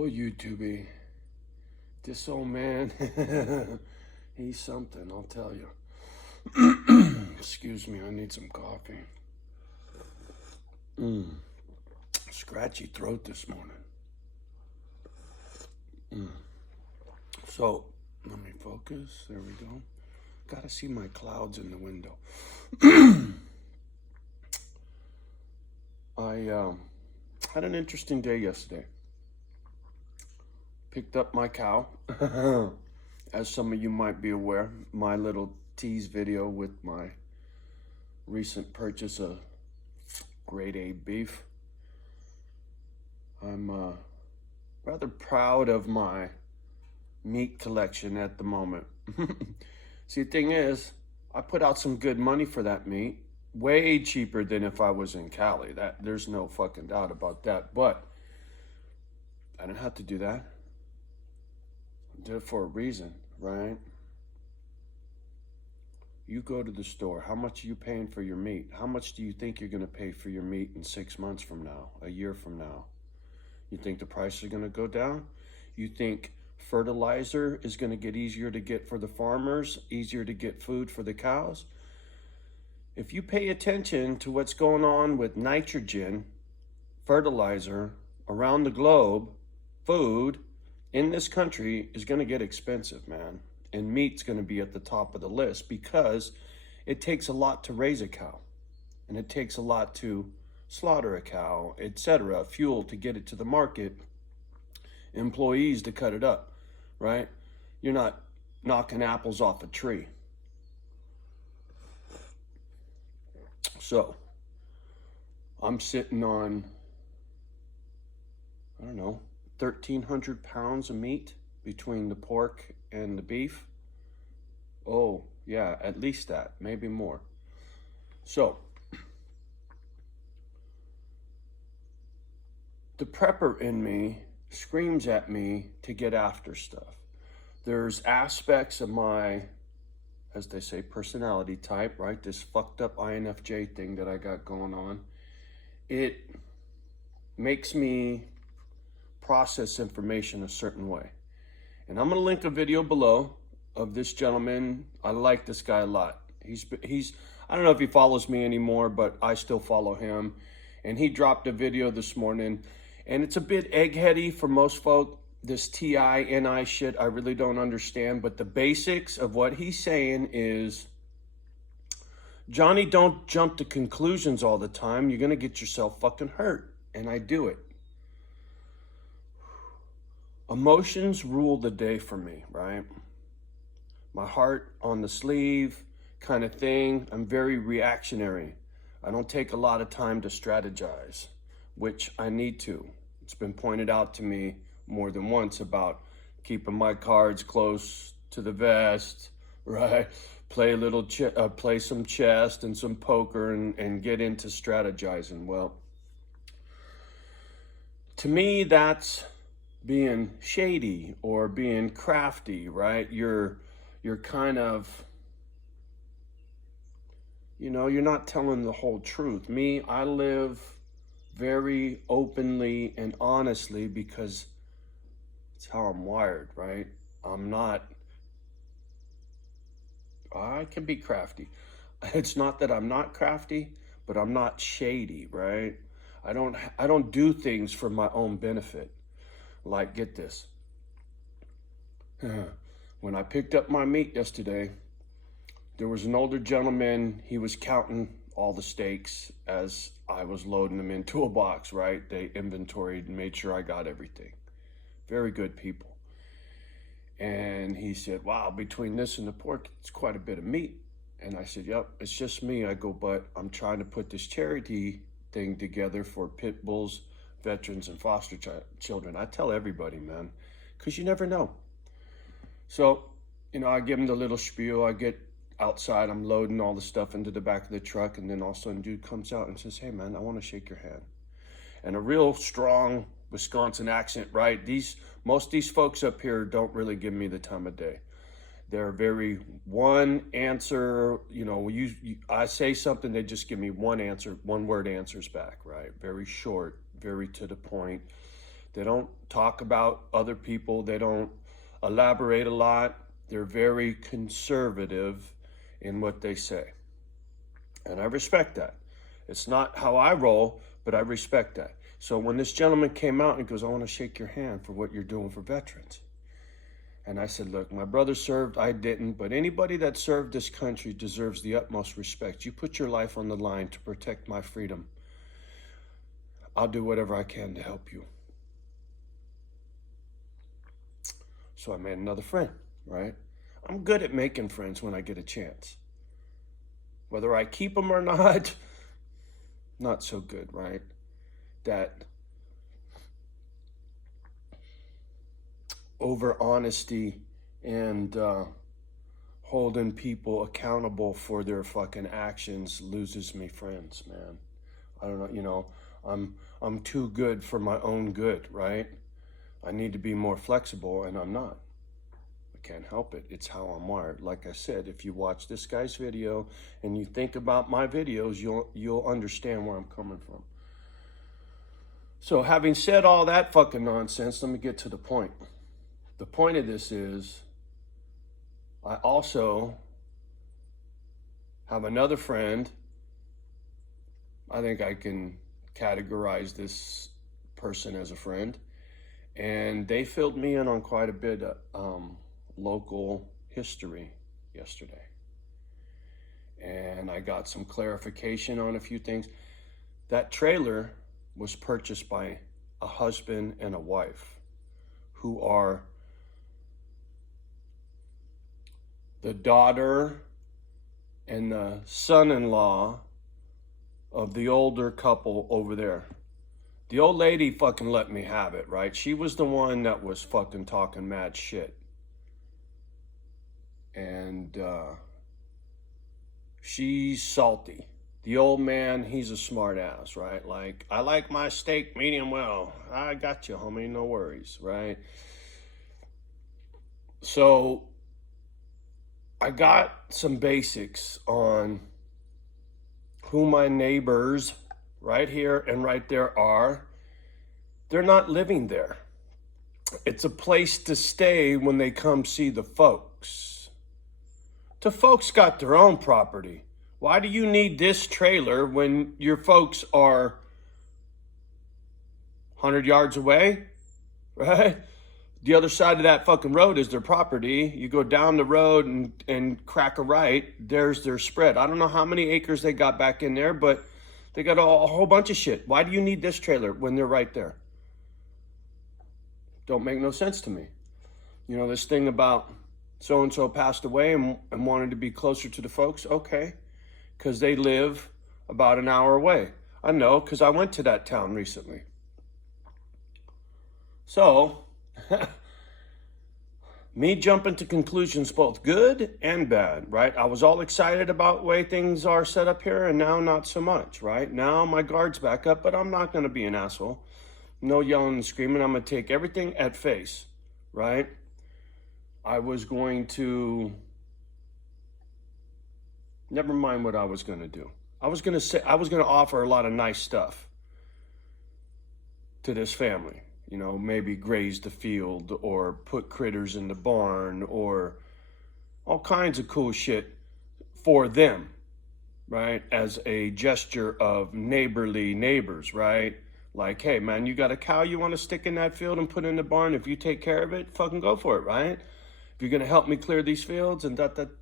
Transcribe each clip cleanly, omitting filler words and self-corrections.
Oh, YouTube, this old man, he's something, I'll tell you. Excuse me, I need some coffee. Scratchy throat this morning. So, let me focus. There we go. Gotta see my clouds in the window. I had an interesting day yesterday. Picked up my cow. As some of you might be aware, my little tease video with my recent purchase of grade A beef. I'm rather proud of my meat collection at the moment. See, the thing is, I put out some good money for that meat, way cheaper than if I was in Cali. There's no fucking doubt about that. But I didn't have to do that. I did it for a reason, right? You go to the store. How much are you paying for your meat? How much do you think you're going to pay for your meat in 6 months from now, a year from now? You think the prices are going to go down? You think fertilizer is going to get easier to get for the farmers, easier to get food for the cows? If you pay attention to what's going on with nitrogen, fertilizer around the globe, food in this country is going to get expensive, man. And meat's going to be at the top of the list because it takes a lot to raise a cow. And it takes a lot to slaughter a cow, etc. Fuel to get it to the market, employees to cut it up, right? You're not knocking apples off a tree. So, I'm sitting on, I don't know, 1,300 pounds of meat between the pork and the beef. Oh, yeah, at least that, maybe more. So, the prepper in me screams at me to get after stuff. There's aspects of my, as they say, personality type, right? This fucked up INFJ thing that I got going on. It makes me process information a certain way. And I'm gonna link a video below of this gentleman. I like this guy a lot. He's I don't know if he follows me anymore, but I still follow him. And he dropped a video this morning, and it's a bit eggheady for most folk. This TI, shit, I really don't understand. But the basics of what he's saying is, Johnny, don't jump to conclusions all the time. You're gonna get yourself fucking hurt. And I do it. Emotions rule the day for me, right? My heart on the sleeve kind of thing. I'm very reactionary. I don't take a lot of time to strategize, which I need to. It's been pointed out to me more than once about keeping my cards close to the vest, right? Play a little, play some chess and some poker and get into strategizing. Well, to me, that's being shady or being crafty, right? You're kind of, you're not telling the whole truth. Me, I live very openly and honestly because it's how I'm wired, right? I can be crafty. It's not that I'm not crafty, but I'm not shady, right? I don't do things for my own benefit. Like, get this. When I picked up my meat yesterday, there was an older gentleman. He was counting all the steaks as I was loading them into a box, right? They inventoried and made sure I got everything. Very good people. And he said, wow, between this and the pork, it's quite a bit of meat. And I said, yep, it's just me. I go, but I'm trying to put this charity thing together for pit bulls, veterans, and foster children. I tell everybody, man, because you never know. So, I give him the little spiel. I get outside, I'm loading all the stuff into the back of the truck, and then all of a sudden dude comes out and says, hey man, I want to shake your hand. And a real strong Wisconsin accent, right? Most of these folks up here don't really give me the time of day. They're very one answer, I say something, they just give me one answer, one word answers back, right? Very short, very to the point. They don't talk about other people. They don't elaborate a lot. They're very conservative in what they say. And I respect that. It's not how I roll, but I respect that. So when this gentleman came out and goes, I want to shake your hand for what you're doing for veterans. And I said, look, my brother served, I didn't, but anybody that served this country deserves the utmost respect. You put your life on the line to protect my freedom. I'll do whatever I can to help you. So I made another friend, right? I'm good at making friends when I get a chance. Whether I keep them or not so good, right? That over honesty and holding people accountable for their fucking actions loses me friends, man. I don't know, I'm too good for my own good, right? I need to be more flexible, and I'm not. I can't help it. It's how I'm wired. Like I said, if you watch this guy's video and you think about my videos, you'll understand where I'm coming from. So having said all that fucking nonsense, let me get to the point. The point of this is, I also have another friend. I think I can categorize this person as a friend. And they filled me in on quite a bit of local history yesterday. And I got some clarification on a few things. That trailer was purchased by a husband and a wife who are the daughter and the son-in-law of the older couple over there. The old lady fucking let me have it, right? She was the one that was fucking talking mad shit. And she's salty. The old man, he's a smart ass, right? Like, I like my steak medium well. I got you, homie, no worries, right? So I got some basics on who my neighbors right here and right there are. They're not living there. It's a place to stay when they come see the folks. The folks got their own property. Why do you need this trailer when your folks are 100 yards away, right? The other side of that fucking road is their property. You go down the road and crack a right, there's their spread. I don't know how many acres they got back in there, but they got a whole bunch of shit. Why do you need this trailer when they're right there? Don't make no sense to me. You know, this thing about so-and-so passed away and wanted to be closer to the folks, okay, because they live about an hour away. I know, because I went to that town recently. So, me jumping to conclusions both good and bad, right? I was all excited about the way things are set up here, and now not so much, right? Now my guard's back up, but I'm not going to be an asshole. No yelling and screaming. I'm going to take everything at face, right? I was going to, never mind what I was going to do. I was going to offer a lot of nice stuff to this family. You know, maybe graze the field or put critters in the barn or all kinds of cool shit for them, right? As a gesture of neighborly neighbors, right? Like, hey, man, you got a cow you want to stick in that field and put in the barn? If you take care of it, fucking go for it, right? If you're going to help me clear these fields and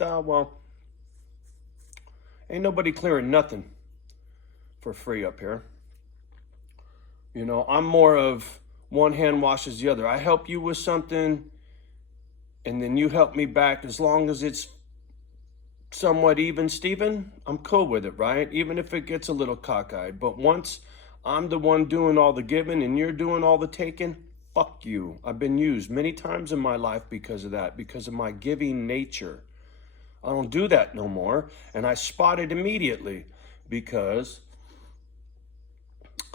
well, ain't nobody clearing nothing for free up here. You know, I'm more of one hand washes the other. I help you with something and then you help me back. As long as it's somewhat even, Steven, I'm cool with it, right? Even if it gets a little cockeyed. But once I'm the one doing all the giving and you're doing all the taking, fuck you. I've been used many times in my life because of that, because of my giving nature. I don't do that no more. And I spot it immediately because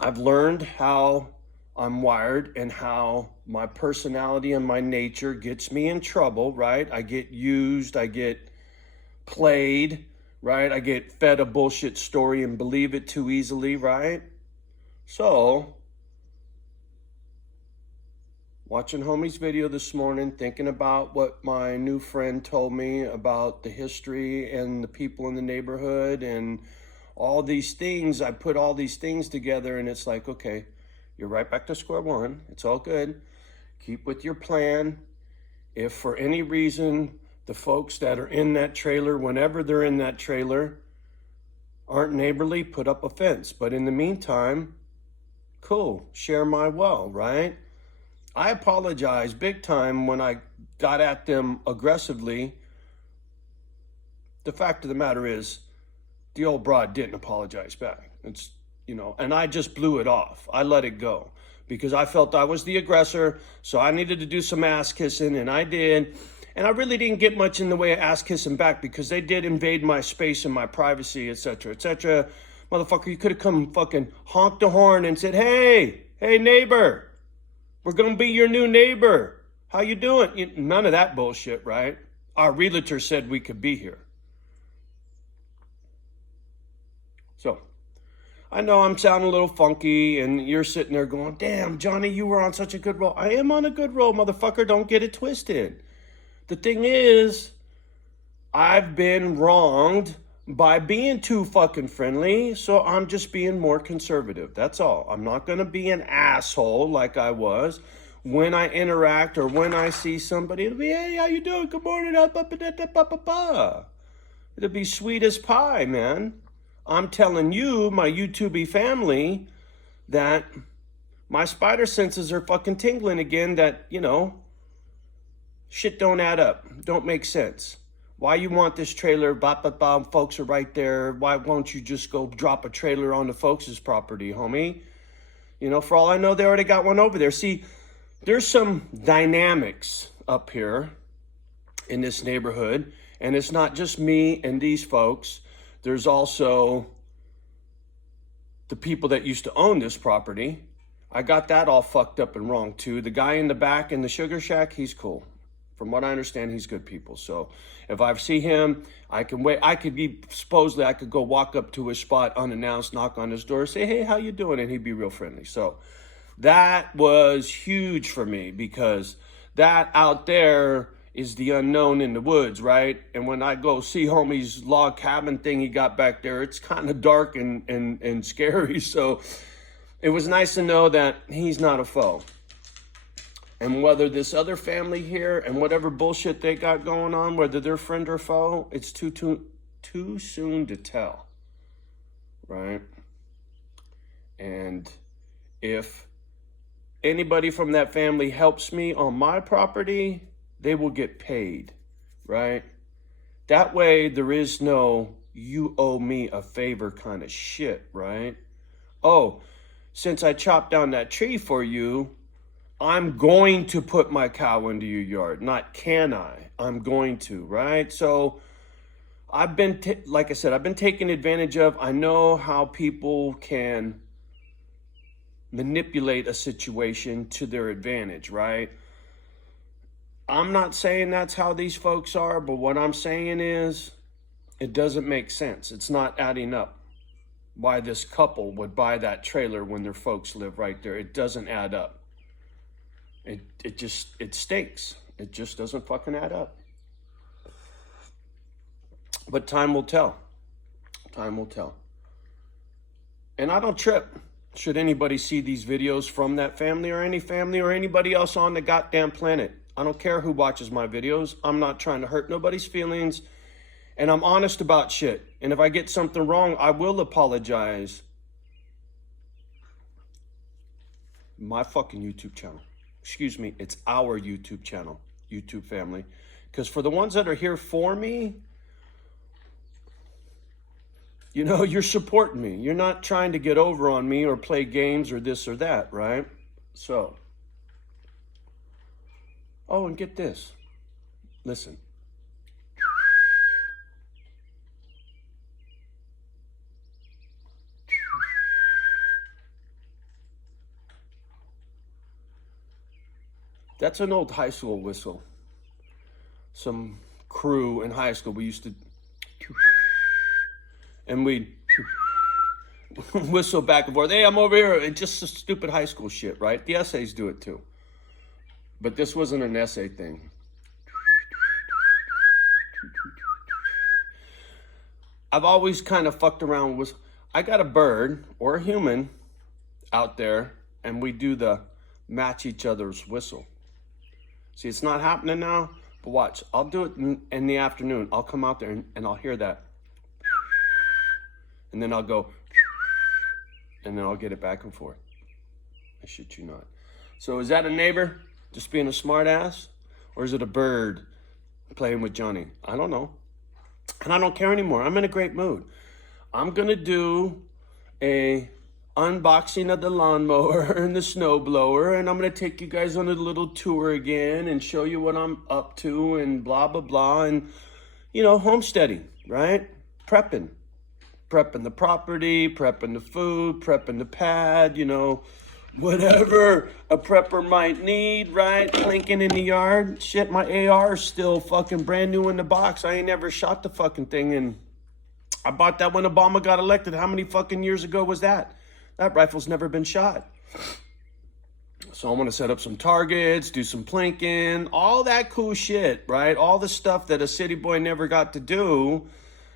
I've learned how I'm wired and how my personality and my nature gets me in trouble, right? I get used, I get played, right? I get fed a bullshit story and believe it too easily, right? So, watching homie's video this morning, thinking about what my new friend told me about the history and the people in the neighborhood and all these things. I put all these things together and it's like, okay, you're right back to square one. It's all good. Keep with your plan. If for any reason the folks that are in that trailer, whenever they're in that trailer, aren't neighborly, put up a fence. But in the meantime, cool, share my well, right? I apologize big time when I got at them aggressively. The fact of the matter is, the old broad didn't apologize back. It's, and I just blew it off. I let it go because I felt I was the aggressor. So I needed to do some ass kissing, and I did. And I really didn't get much in the way of ass kissing back because they did invade my space and my privacy, etc., etc. Motherfucker, you could have come fucking honked the horn and said, hey neighbor, we're going to be your new neighbor. How you doing? None of that bullshit, right? Our realtor said we could be here. So, I know I'm sounding a little funky and you're sitting there going, damn, Johnny, you were on such a good roll. I am on a good roll, motherfucker. Don't get it twisted. The thing is, I've been wronged by being too fucking friendly, so I'm just being more conservative. That's all. I'm not going to be an asshole like I was. When I interact or when I see somebody, it'll be, hey, how you doing? Good morning. It'll be sweet as pie, man. I'm telling you, my YouTube family, that my spider senses are fucking tingling again, that, shit don't add up. Don't make sense. Why you want this trailer? Folks are right there. Why won't you just go drop a trailer on the folks' property, homie? For all I know, they already got one over there. See, there's some dynamics up here in this neighborhood, and it's not just me and these folks. There's also the people that used to own this property. I got that all fucked up and wrong too. The guy in the back in the sugar shack, he's cool. From what I understand, he's good people. So if I see him, I can wait. I could go walk up to his spot unannounced, knock on his door, say, hey, how you doing? And he'd be real friendly. So that was huge for me because that out there is the unknown in the woods, right? And when I go see homie's log cabin thing he got back there, it's kind of dark and scary. So it was nice to know that he's not a foe. And whether this other family here and whatever bullshit they got going on, whether they're friend or foe, it's too soon to tell, right? And if anybody from that family helps me on my property, they will get paid, right? That way there is no you owe me a favor kind of shit, right? Oh, since I chopped down that tree for you, I'm going to put my cow into your yard. Not can I. I'm going to, right? So I've been, like I said, I've been taken advantage of. I know how people can manipulate a situation to their advantage, right? I'm not saying that's how these folks are, but what I'm saying is it doesn't make sense. It's not adding up. Why this couple would buy that trailer when their folks live right there. It doesn't add up. It stinks. It just doesn't fucking add up. But time will tell. Time will tell. And I don't trip. Should anybody see these videos from that family or anybody else on the goddamn planet. I don't care who watches my videos. I'm not trying to hurt nobody's feelings. And I'm honest about shit. And if I get something wrong, I will apologize. My fucking YouTube channel. Excuse me, it's our YouTube channel, YouTube family. Because for the ones that are here for me, you're supporting me. You're not trying to get over on me or play games or this or that, right? So, oh, and get this. Listen. That's an old high school whistle. Some crew in high school, we used to, and we'd whistle back and forth. Hey, I'm over here. It's just stupid high school shit, right? The essays do it too. But this wasn't an essay thing. I've always kind of fucked around with, I got a bird or a human out there and we do the match each other's whistle. See, it's not happening now, but watch. I'll do it in the afternoon. I'll come out there and I'll hear that. And then I'll go, and then I'll get it back and forth. I shit you not. So is that a neighbor just being a smart ass? Or is it a bird playing with Johnny? I don't know. And I don't care anymore. I'm in a great mood. I'm going to do a unboxing of the lawnmower and the snowblower, and I'm going to take you guys on a little tour again and show you what I'm up to and blah, blah, blah. And, you know, homesteading, right? Prepping the property, prepping the food, prepping the pad, you know, whatever a prepper might need, right? Plinking in the yard. Shit, my AR is still fucking brand new in the box. I ain't never shot the fucking thing, and I bought that when Obama got elected. How many fucking years ago was that? That rifle's never been shot. So I'm gonna set up some targets, do some plinking, all that cool shit, right? All the stuff that a city boy never got to do,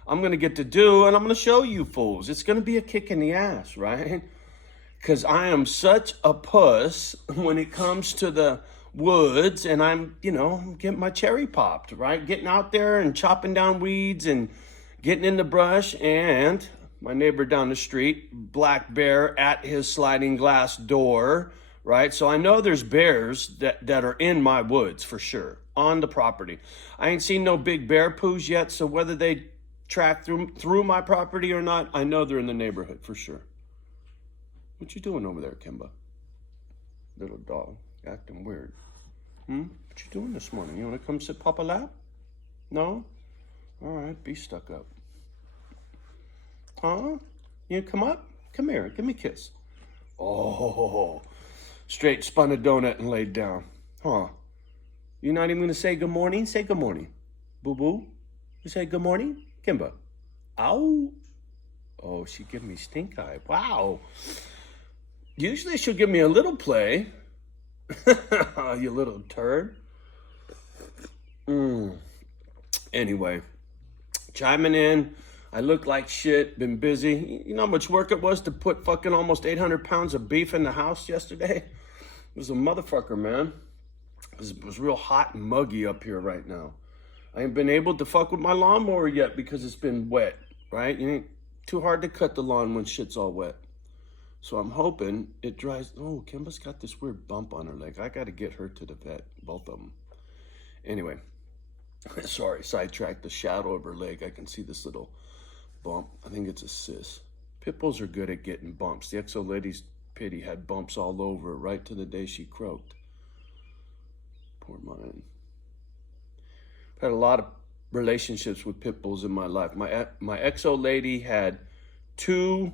I'm going to get to do, and I'm going to show you fools. It's going to be a kick in the ass, right? Because I am such a puss when it comes to the woods, and I'm, you know, getting my cherry popped, right? Getting out there and chopping down weeds and getting in the brush, and my neighbor down the street, black bear at his sliding glass door, right? So I know there's bears that are in my woods for sure, on the property. I ain't seen no big bear poos yet, so whether they track through my property or not, I know they're in the neighborhood for sure. What you doing over there, Kimba? Little dog, acting weird. What you doing this morning? You want to come sit Papa lap? No? All right, be stuck up. Huh? You come up? Come here, give me a kiss. Oh, straight spun a donut and laid down. Huh? You're not even going to say good morning? Say good morning. Boo-boo? You say good morning? Kimba. Ow. Oh, she gave me stink eye. Wow. Usually she'll give me a little play. You little turd. Anyway, chiming in. I look like shit, been busy. You know how much work it was to put fucking almost 800 pounds of beef in the house yesterday? It was a motherfucker, man. It was real hot and muggy up here right now. I ain't been able to fuck with my lawnmower yet because it's been wet, right? It ain't too hard to cut the lawn when shit's all wet. So I'm hoping it dries. Oh, Kimba's got this weird bump on her leg. I got to get her to the vet, both of them. Anyway, sorry, sidetracked the shadow of her leg. I can see this little bump. I think it's a cyst. Pit bulls are good at getting bumps. The Exo Lady's Pitty had bumps all over right to the day she croaked. Poor mine. I've had a lot of relationships with pit bulls in my life. My Exo Lady had two.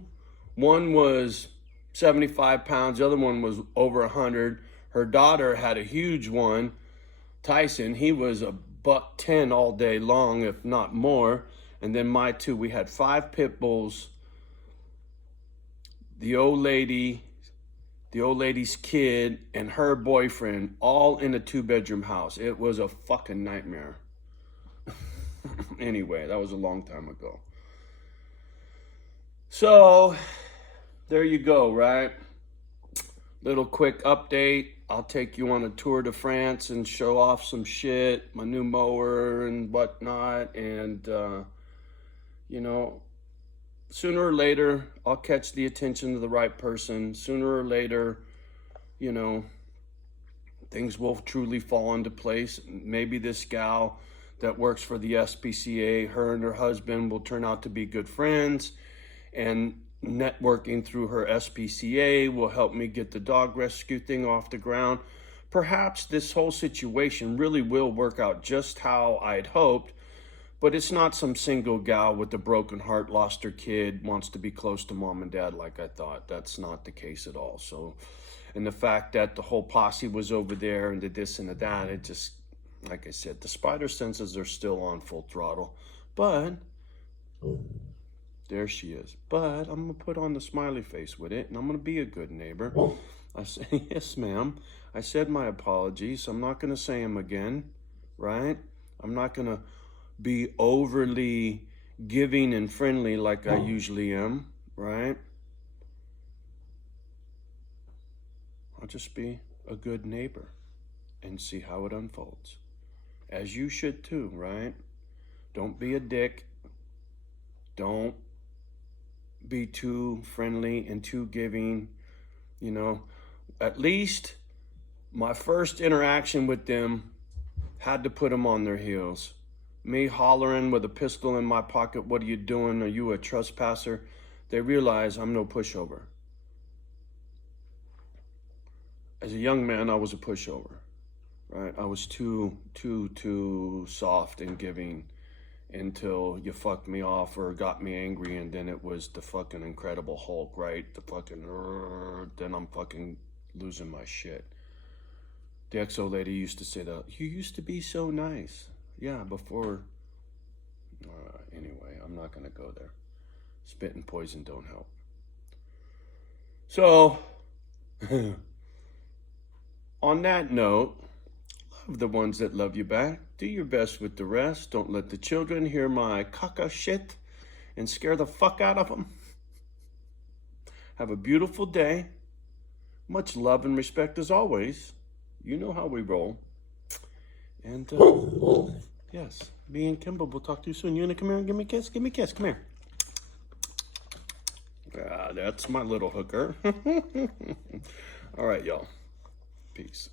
One was 75 pounds. The other one was over 100. Her daughter had a huge one. Tyson, he was a $110 all day long, if not more. And then my two, we had 5 pit bulls. The old lady's kid, and her boyfriend, all in a 2-bedroom house. It was a fucking nightmare. Anyway, that was a long time ago. So, there you go, right? Little quick update. I'll take you on a tour de France and show off some shit, my new mower and whatnot. And, you know, sooner or later, I'll catch the attention of the right person. Sooner or later, you know, things will truly fall into place. Maybe this gal that works for the SPCA, her and her husband will turn out to be good friends, and networking through her SPCA will help me get the dog rescue thing off the ground. Perhaps this whole situation really will work out just how I'd hoped, but it's not some single gal with a broken heart, lost her kid, wants to be close to mom and dad like I thought. That's not the case at all. So, and the fact that the whole posse was over there and the this and the that, it just, like I said, the spider senses are still on full throttle. But there she is. But I'm going to put on the smiley face with it, and I'm going to be a good neighbor. I said, yes, ma'am. I said my apologies. I'm not going to say them again, right? I'm not going to be overly giving and friendly like I usually am, right? I'll just be a good neighbor and see how it unfolds. As you should too, right? Don't be a dick. Don't be too friendly and too giving. You know, at least my first interaction with them had to put them on their heels. Me hollering with a pistol in my pocket, what are you doing? Are you a trespasser? They realize I'm no pushover. As a young man, I was a pushover, right? I was too soft and giving until you fucked me off or got me angry, and then it was the fucking Incredible Hulk, right? The fucking, then I'm fucking losing my shit. The XO lady used to say that, you used to be so nice. Yeah, before, anyway, I'm not gonna go there. Spit and poison don't help. So, on that note, love the ones that love you back. Do your best with the rest. Don't let the children hear my caca shit and scare the fuck out of them. Have a beautiful day. Much love and respect as always. You know how we roll. And, yes, me and Kimber will talk to you soon. You wanna come here and give me a kiss? Give me a kiss, come here. That's my little hooker. All right, y'all. Peace.